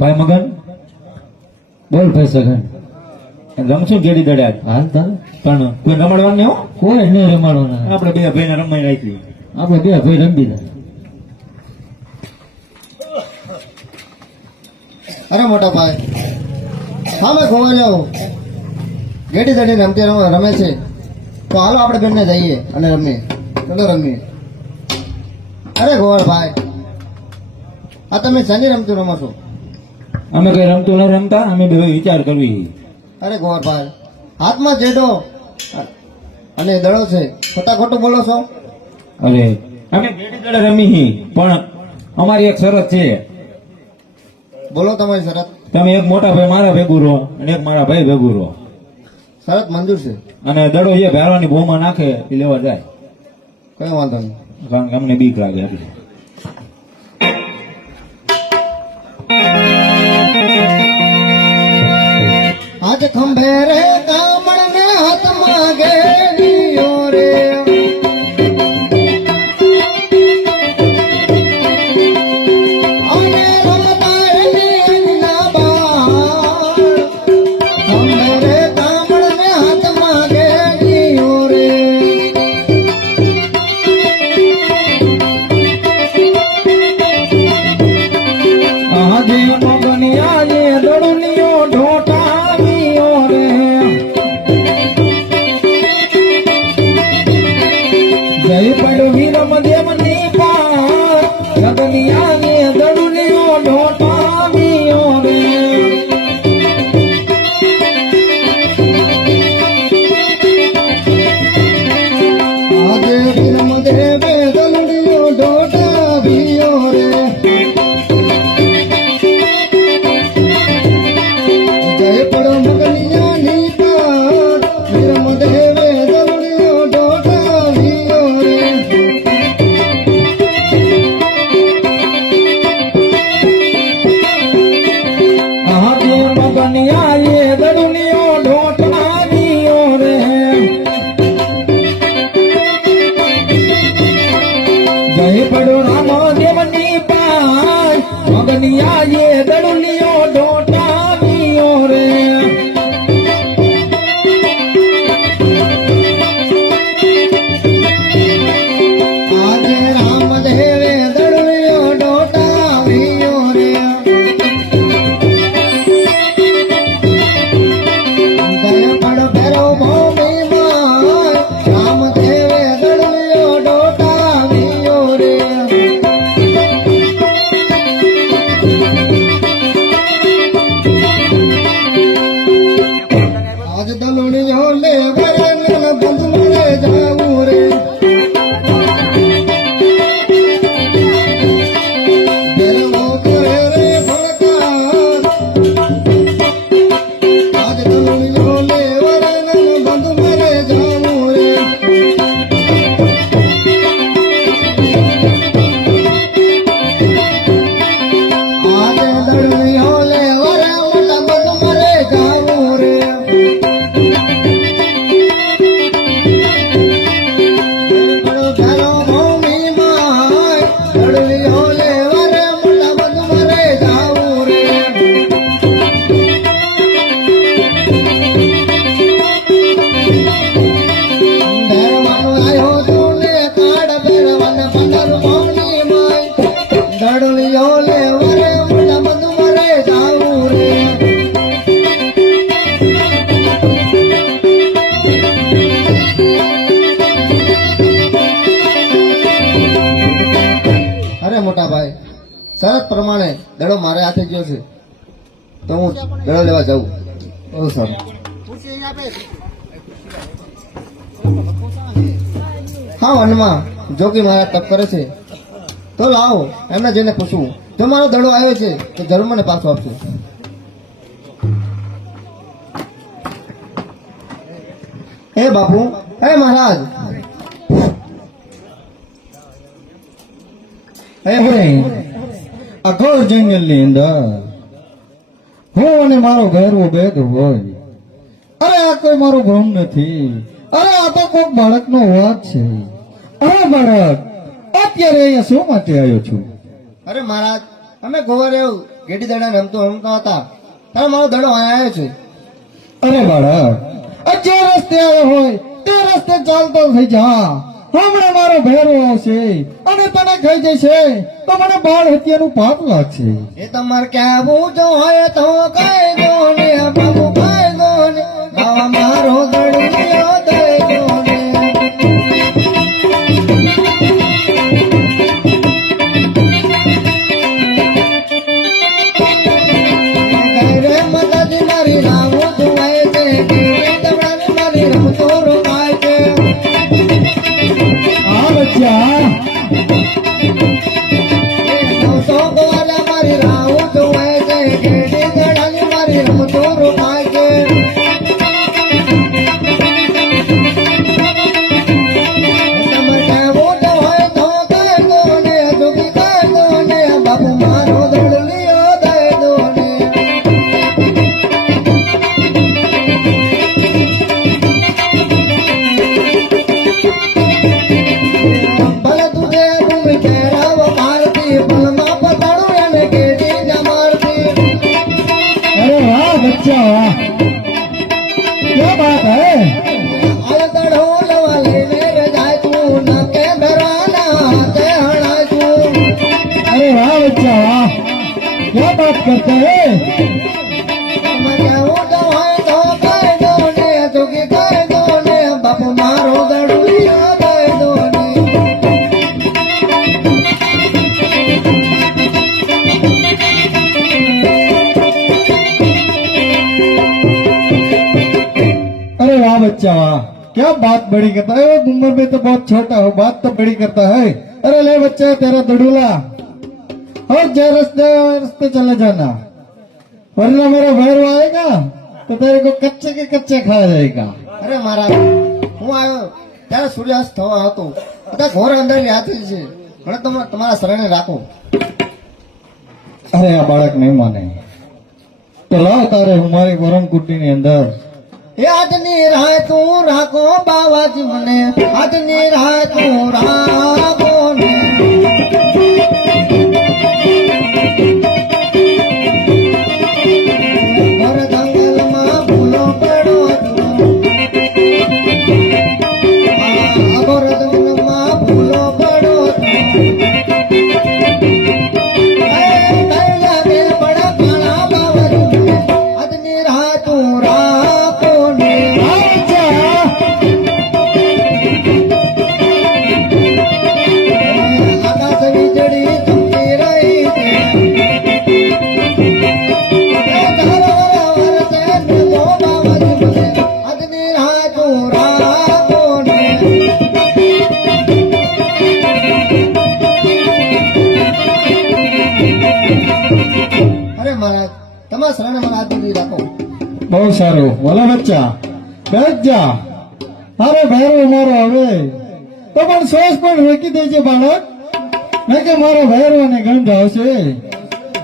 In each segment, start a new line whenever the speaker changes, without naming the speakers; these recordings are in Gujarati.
ભાઈ મગન બોલ ભાઈ સગન. રમશું ગેડી દડ્યા
હાલ તાર
પણ કોઈ રમાડવાનું એવું
કોઈ નહીં રમાડવાના.
આપણે બે ભાઈને રમાઈ રાખી
આપણે બે ભાઈ રમી
અરે મોટા ભાઈ હા મેં ખોવા જાઉં ગેડી દડી રમતી રમ- રમે છે. તો હાલો આપણે બંને જઈએ અને રમીએ. ચલો રમીએ. અરે ગોવાળ ભાઈ આ તમે શનિ રમતું રમો છો?
અમે કઈ રમતું ન રમતા અમે બે વિચાર કરવી.
અરે ગોવાળ ભાઈ હાથમાં જેડો અને દડો છે. ખોટા ખોટું બોલો છો?
અરે અમે દડે રમી પણ અમારી એક શરત છે.
બોલો તમારી શરત.
તમે એક મોટા ભાઈ મારા ભેગું રહો અને એક મારા ભાઈ ભેગું રહો.
શરત મંજૂર છે.
અને દડો એ ભેરવાની ભૂમાં નાખે એ લેવા જાય.
કઈ વાંધો નહીં.
કારણ કે અમને બીક લાગે એટલે.
આજે ખંભે રે
આજ
દલડીઓ લે વરન દડો લેવા જાઉં ઓ સર. હા, વનમાં. જોગી મારા તપ કરે છે. તો લાવો એમને જઈને પૂછવું. જો મારો દડો આવ્યો છે, તો જરૂર મને પાછો આપજો. હે બાપુ, હે મહારાજ.
હે આ ઘર જંગલની અંદર હું અને મારો ભેરવો ભેદ હોય. અરે આ કોઈ મારો ભ્રમ નથી. અરે આ તો કોઈક બાળકનો વાત છે. અરે બાળક અત્યારે અહીંયા શું માટે આવ્યો છું?
અરે મહારાજ અમે ગોવારે ગેડી દડા રમતો રમતા હતા. ત્યારે મારો દડો આવ્યો છે.
અરે બાળક જે રસ્તે આવ્યો હોય તે રસ્તે ચાલતો થઈ જા. હમણાં મારો ભેરો આવશે અને તને ખાઈ જશે તો મને બાળ હત્યાનું પાપ લાગશે.
એ તમારે કહેવું જો હોય તો કહી દો ને બાબુ કહી દો ને મારો દઈ દો. દો ને
अरे वाह बच्चा क्या बात बड़ी करता है। उम्र में तो बहुत छोटा हो, बात तो बड़ी करता है। अरे ले बच्चा, तेरा दड़ूला। और जो रास्ते आए, वो रास्ते चले जाना वरना मेरा भैरव आएगा तो तेरे को कच्चे के कच्चे खाया जाएगा
અરે મારા હું આવ્યો ત્યારે સૂર્યાસ્ત થવા હતો બધા ઘોર અંદર હાથી છે મને તમે તમારા શરણે રાખો
અરે આ બાળક નહીં માને તો લાવ તારે હું મારી પરમ કુટી ની અંદર
એ આજની રાહ તું રાખો બાવાજી મને આજની રાહ તું રાખો ને
બેસ જા અરે ભેરવો મારો હવે. તો પણ શ્વાસ પણ રોકી છે બાળક. મેં કે મારો ભેરવો અને ગંધ આવશે.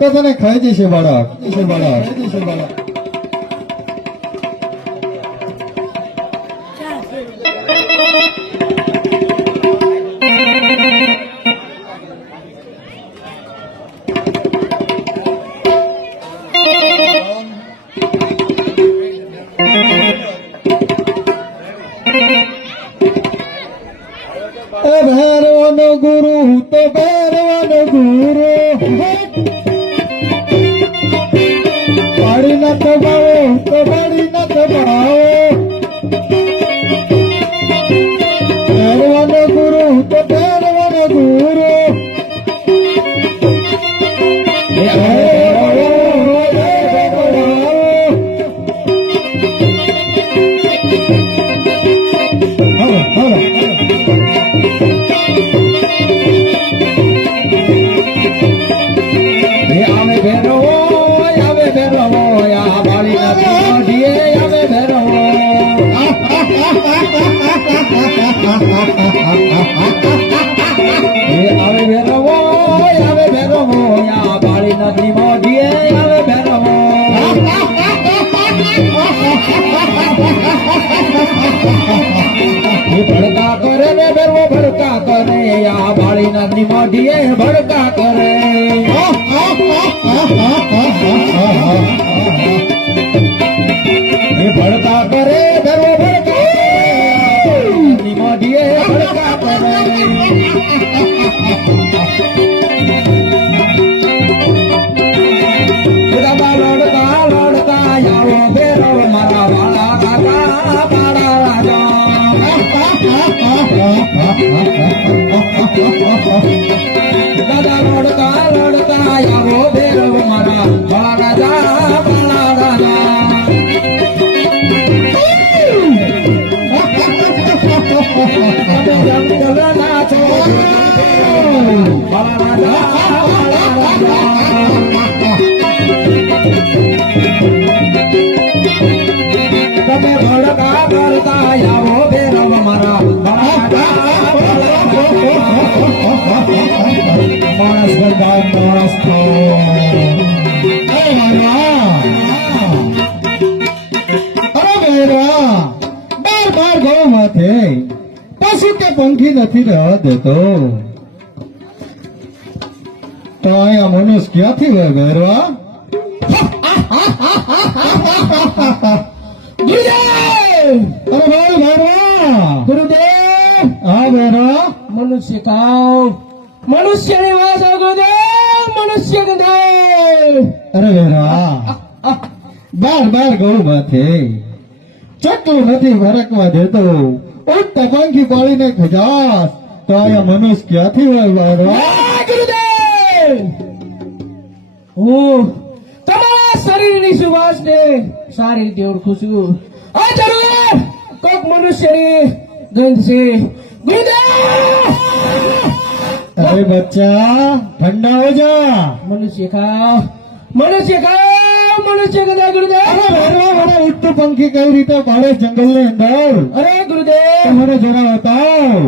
તો તને ખાઈ જશે બાળક. બાળક. બાળક. હવે
આ બાળી નદની મોઢીએ ભડકા કરે. એ ભડકા કરે, ભરવો, ભડકા કરે. મોઢીએ ભડકા કરે. દાદા લડતા લડતા આવો બેરો મારા વાળા રાજા મારા રાજા
પશુ કે પંખી નથી રહેવા દેતો તો અહીંયા મનુષ્ય ક્યાંથી હોય
ગુરુદેવ!
અરે ભાઈ બેરવા
ગુરુદેવ
હા બેરવા
મનુષ્ય ખાઓ મનુષ્ય નિવાસ ગુરુદેવ મનુષ્ય ગંધાવ
અરે બેરવા બાર બાર ગૌ માથે ચકલું નથી ફરકવા દેતો ઉઠતા પંખી પાળીને ખજાસ તો અહીંયા મનુષ્ય ક્યાંથી હોય
જય ગુરુદેવ હું તમારા શરીરની સુવાસને સારી રીતે ઓળખું છું આ જરૂર કોક મનુષ્યની ગંધ છે ગુરુદેવ
અરે બચ્ચા ઠંડા હો જા
મનુષ્ય ખાઓ મનુષ્ય ખાઓ મનુષ્ય ગંધા ગુરુદેવ
અરે ભેરવા મને ઉઠતું પંખી કઈ રીતે ભાડે જંગલની અંદર
અરે ગુરુદેવ
મને જરા બતાવ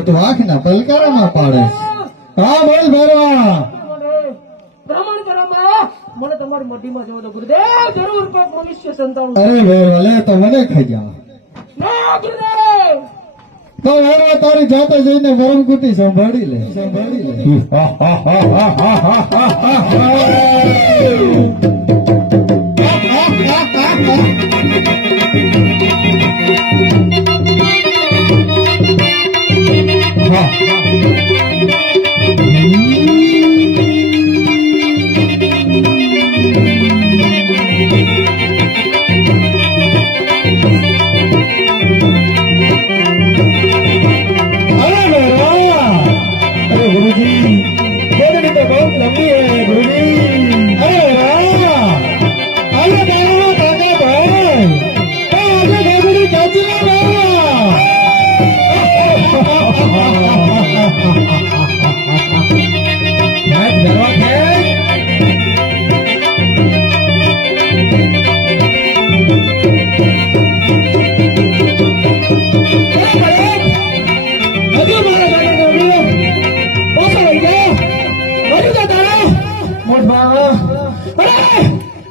તો તું આંખના પલકારામાં પાડે હા બોલ ભરવા
પ્રમાણ કરવામાં મને તમારી મઢીમાં જવો તો ગુરુદેવ જરૂર કોક મનુષ્ય સંતાન
અરે ભેરવા લે તો મને ખાઈ જા
ના ગુરુદેવ
તો ભેરવા તારી જાતે જઈને વરમ કુટી સંભાળી લે સંભાળી લે અરે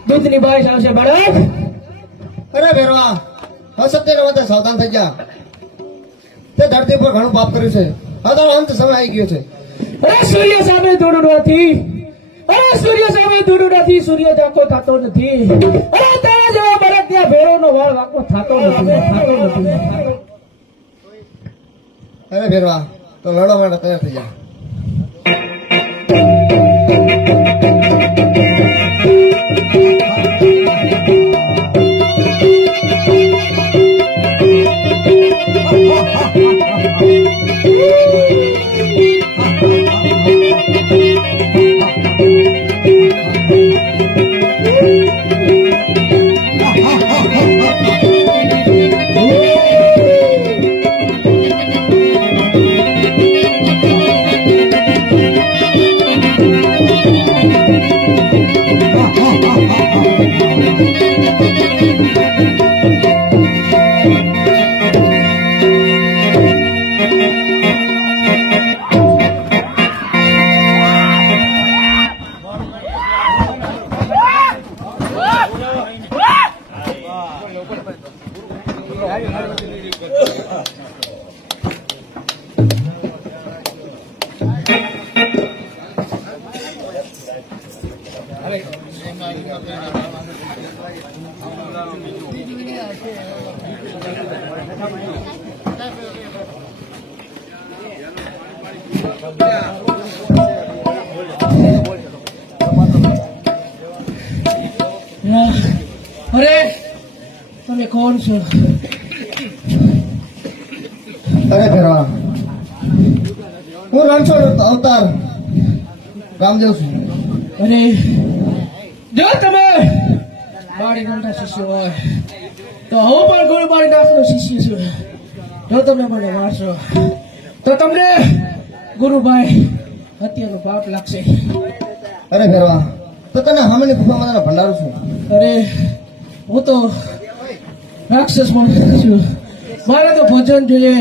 દૂધની બાઈસ આવશે બાળક
અરે ભેરવા અસત્ય રમતે સાવધાન થઈ જા. તે ધરતી પર ઘણું પાપ કર્યું છે. હવે તારો અંત આવી ગયો છે.
અરે સૂર્ય સામે દોડું નથી. અરે સૂર્ય સામે દોડું નથી. સૂર્ય જાકો થતો નથી. અરે તારા જેવા બરક ત્યાં ભેળોનો વાળ વાંકો થતો નથી થતો નથી.
અરે ભેરવા, તો લડવા માટે તૈયાર થઈ જા.
અરે તમે કોણ છો?
અરે ભેરવા. હું રણછોડ અવતાર. રામદેવ છું.
અરે જો તમે મારી નામના શિષ્ય હોય તો હું પણ ગુરુ નામનો શિષ્ય છું. જો તમે મને મારશો તો તમને ગુરુભાઈ હત્યાનો પાપ લાગશે.
અરે ભેરવા તો તને હામેની ગુફામાં તને ભંડારું છું
અરે હું તો રાક્ષસ પણ છું. મારે તો ભોજન જોઈએ.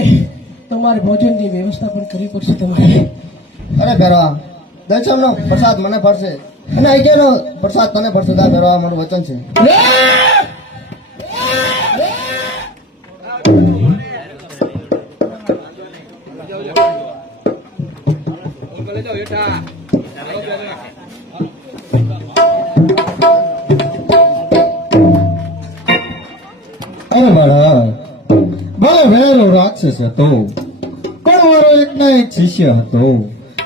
તમારે ભોજનની વ્યવસ્થા પણ કરવી પડશે તમારે.
અરે ભેરવા દશમનો પ્રસાદ મને પડશે અને અગિયારનો પ્રસાદ તને પડશે દા ભેરવા મારું વચન છે.
અરે બાળા ભલે વહેલો રાક્ષસ હતો પણ મારો એક ના એક શિષ્ય હતો.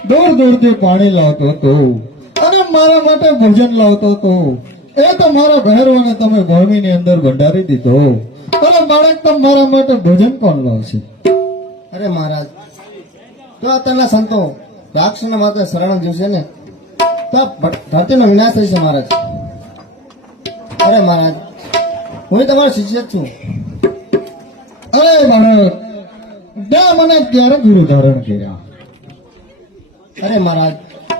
દૂર દૂરથી પાણી લાવતો હતો. અને મારા માટે ભોજન લાવતો હતો. એ તો મારા ઘરવાને તમે ભૂમિની અંદર ભંડારી દીધો અને બાળક તો મારા માટે ભોજન કોણ લાવશે?
અરે મહારાજ, તો અત્યારના સંતો રાક્ષસના માત્ર શરણ જીવશે ને તો ધરતીનો વિનાશ થશે મહારાજ. અરે મહારાજ, હું તમારો શિષ્ય છું.
અરે મહારાજ મને ત્યારે ગુરુ ધારણ કર્યા.
અરે મહારાજ,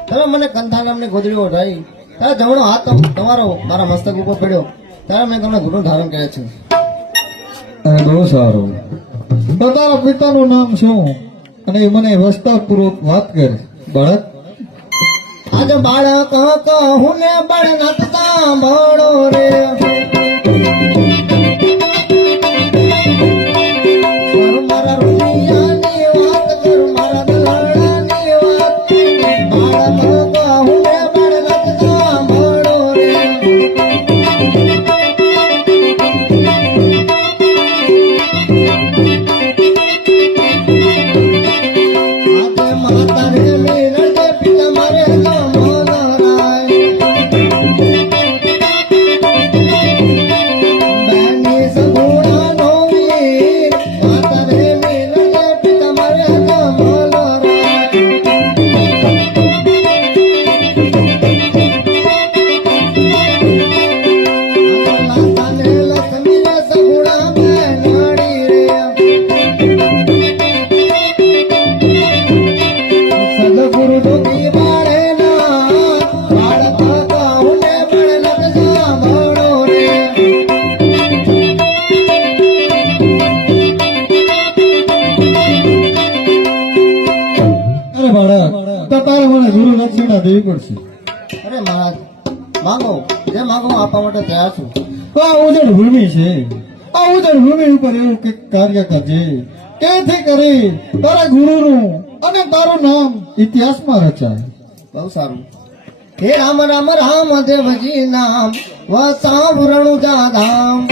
તમે મને કંથા નામની ગોદડી ઓઢાઈ ત્યારે જમણો હાથ તમારો મારા મસ્તક ઉપર પડ્યો, ત્યારે મેં તમને ગુરુ ધારણ કર્યા છે.
બહુ સારું. તો તારા પિતાનું નામ શું? અને એ મને વસ્તાપૂર્વક વાત કરે. બાળક?
આજ બાળક કહું ને બળ નત ભણો રે.
આ ઉજળ ભૂમિ ઉપર એવું કંઈક કાર્ય કરજે. કેથી કરી તારા ગુરુનું અને તારું નામ ઇતિહાસમાં રચાય.
બહુ સારું. હે રામ રામ રામ દેવજી નામ વસાવરણું જા ધામ.